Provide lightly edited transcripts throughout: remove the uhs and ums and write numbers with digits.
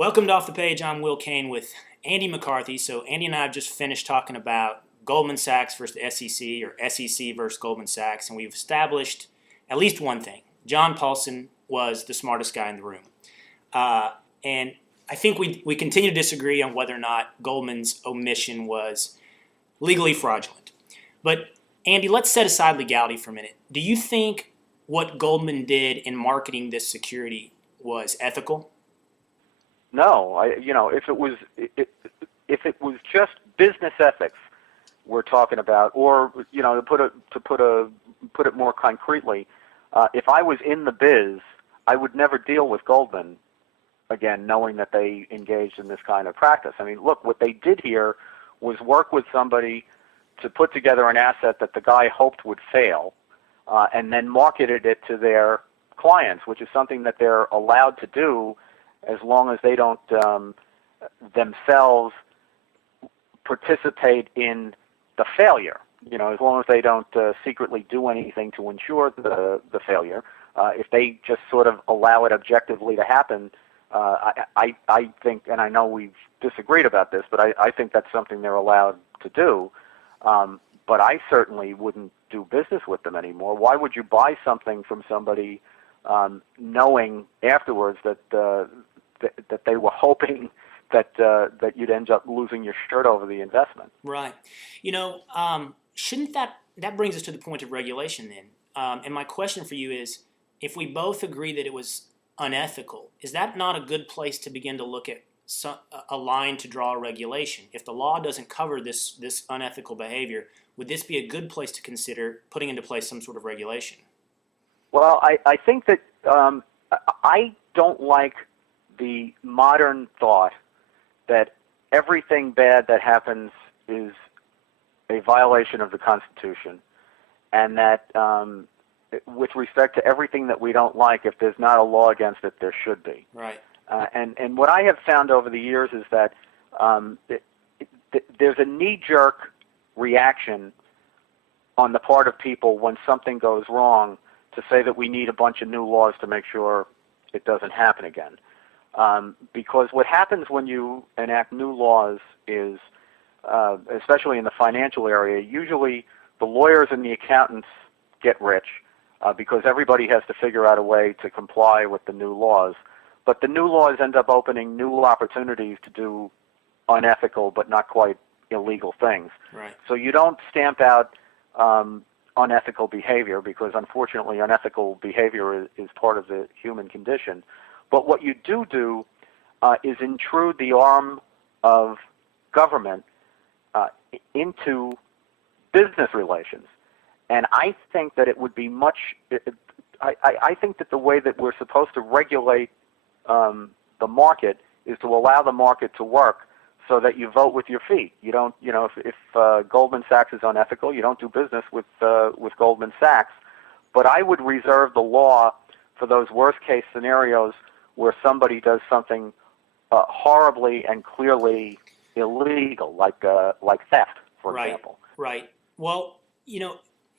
Welcome to Off the Page. I'm Will Cain with Andy McCarthy. So Andy and I have just finished talking about Goldman Sachs versus the SEC or SEC versus Goldman Sachs, and we've established at least one thing. John Paulson was the smartest guy in the room. And I think we continue to disagree on whether or not Goldman's omission was legally fraudulent. But Andy, let's set aside legality for a minute. Do you think what Goldman did in marketing this security was ethical? No, if it was just business ethics we're talking about, or to put it more concretely, if I was in the biz, I would never deal with Goldman again, knowing that they engaged in this kind of practice. I mean, look, what they did here was work with somebody to put together an asset that the guy hoped would fail, and then marketed it to their clients, which is something that they're allowed to do as long as they don't themselves participate in the failure. As long as they don't secretly do anything to ensure the failure. If they just sort of allow it objectively to happen, I think, and I know we've disagreed about this, but I think that's something they're allowed to do. But I certainly wouldn't do business with them anymore. Why would you buy something from somebody knowing afterwards that they were hoping that you'd end up losing your shirt over the investment? Right. Shouldn't that brings us to the point of regulation then? And my question for you is, if we both agree that it was unethical, is that not a good place to begin to look at a line to draw a regulation? If the law doesn't cover this unethical behavior, would this be a good place to consider putting into place some sort of regulation? Well, I think that I don't like the modern thought that everything bad that happens is a violation of the Constitution, and that with respect to everything that we don't like, if there's not a law against it, there should be. Right. And what I have found over the years is that there's a knee-jerk reaction on the part of people when something goes wrong to say that we need a bunch of new laws to make sure it doesn't happen again. Because what happens when you enact new laws is, especially in the financial area, usually the lawyers and the accountants get rich because everybody has to figure out a way to comply with the new laws. But the new laws end up opening new opportunities to do unethical but not quite illegal things. Right. So you don't stamp out unethical behavior, because unfortunately unethical behavior is part of the human condition. But what you do is intrude the arm of government into business relations. And I think that it would be I think that the way that we're supposed to regulate the market is to allow the market to work so that you vote with your feet. You don't, if Goldman Sachs is unethical, you don't do business with Goldman Sachs. But I would reserve the law for those worst-case scenarios where somebody does something horribly and clearly illegal, like theft, for example. Right. Well,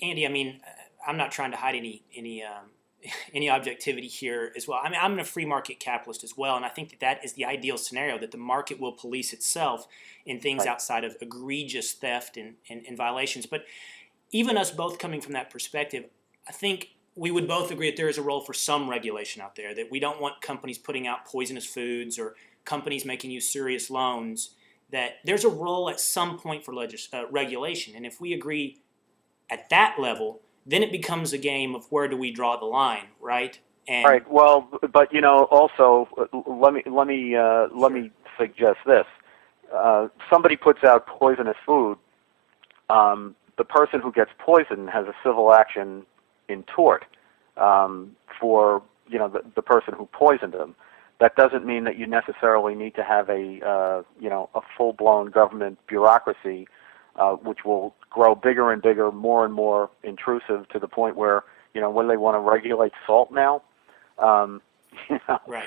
Andy, I mean, I'm not trying to hide any objectivity here as well. I mean, I'm a free market capitalist as well, and I think that is the ideal scenario, that the market will police itself in things outside of egregious theft and violations. But even us both coming from that perspective, I think we would both agree that there is a role for some regulation out there, that we don't want companies putting out poisonous foods or companies making usurious loans, that there's a role at some point for regulation. And if we agree at that level, then it becomes a game of where do we draw the line, right? And all right. Well, but also let me suggest this: somebody puts out poisonous food. The person who gets poisoned has a civil action in tort for the person who poisoned them. That doesn't mean that you necessarily need to have a full-blown government bureaucracy, which will grow bigger and bigger, more and more intrusive, to the point where, when they want to regulate salt now. Right.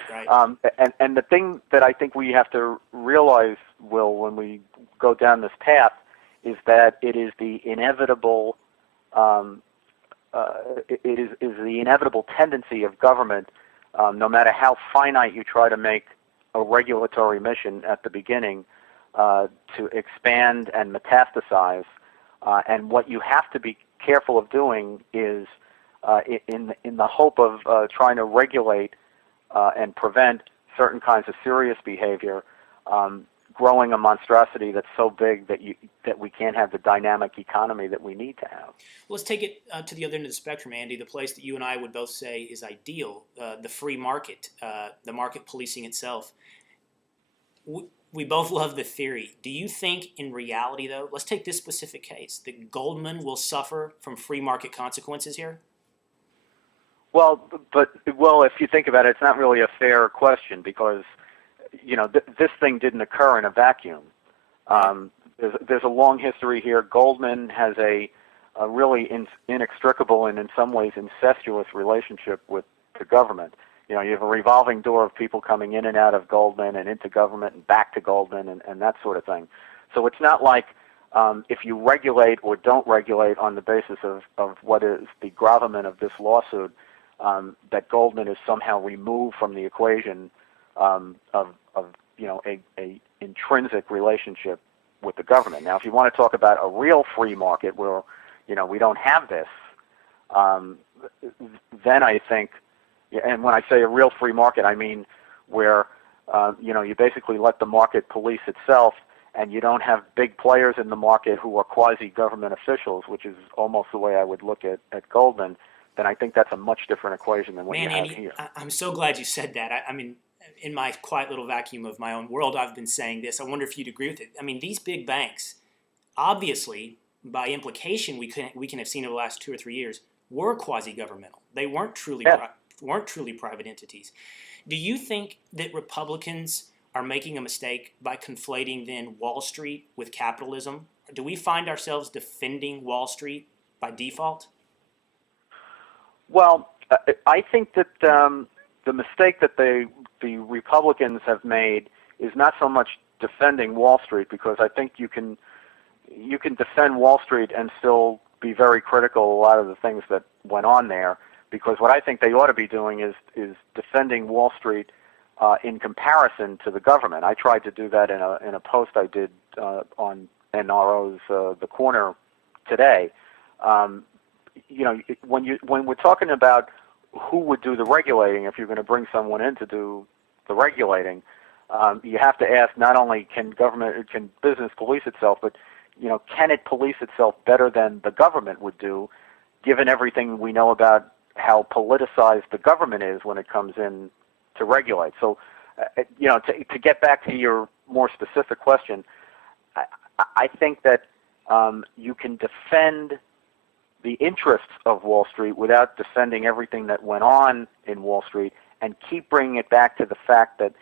And the thing that I think we have to realize, Will, when we go down this path, is that it is the inevitable it is the inevitable tendency of government, no matter how finite you try to make a regulatory mission at the beginning to expand and metastasize. And what you have to be careful of doing is, in the hope of trying to regulate and prevent certain kinds of serious behavior, growing a monstrosity that's so big that we can't have the dynamic economy that we need to have. Let's take it to the other end of the spectrum, Andy, the place that you and I would both say is ideal, the free market, the market policing itself. We both love the theory. Do you think in reality, though, let's take this specific case, that Goldman will suffer from free market consequences here? Well, if you think about it, it's not really a fair question because, this thing didn't occur in a vacuum. There's a long history here. Goldman has a really inextricable and in some ways incestuous relationship with the government. You have a revolving door of people coming in and out of Goldman and into government and back to Goldman and that sort of thing. So it's not like if you regulate or don't regulate on the basis of what is the gravamen of this lawsuit, that Goldman is somehow removed from the equation of a intrinsic relationship with the government. Now, if you want to talk about a real free market where we don't have this, then I think, and when I say a real free market, I mean where you basically let the market police itself, and you don't have big players in the market who are quasi-government officials, which is almost the way I would look at Goldman. Then I think that's a much different equation than what you have Andy, here. I'm so glad you said that. I mean, in my quiet little vacuum of my own world, I've been saying this. I wonder if you'd agree with it. I mean, these big banks, obviously, by implication, we can have seen over the last 2 or 3 years, were quasi-governmental. They weren't truly private entities. Do you think that Republicans are making a mistake by conflating then Wall Street with capitalism? Do we find ourselves defending Wall Street by default? Well, I think that the mistake that the Republicans have made is not so much defending Wall Street, because I think you can defend Wall Street and still be very critical of a lot of the things that went on there. Because what I think they ought to be doing is defending Wall Street in comparison to the government. I tried to do that in a post I did on NRO's The Corner today. When we're talking about who would do the regulating, if you're going to bring someone in to do the regulating, you have to ask not only can business police itself, but can it police itself better than the government would do, given everything we know about how politicized the government is when it comes in to regulate. So, to get back to your more specific question, I think that you can defend the interests of Wall Street without defending everything that went on in Wall Street, and keep bringing it back to the fact that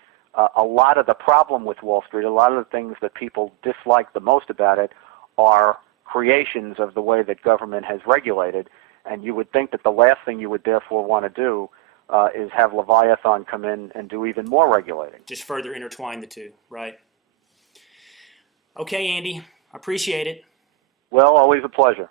a lot of the problem with Wall Street, a lot of the things that people dislike the most about it, are creations of the way that government has regulated. And you would think that the last thing you would therefore want to do is have Leviathan come in and do even more regulating. Just further intertwine the two, right? Okay, Andy, I appreciate it. Well, always a pleasure.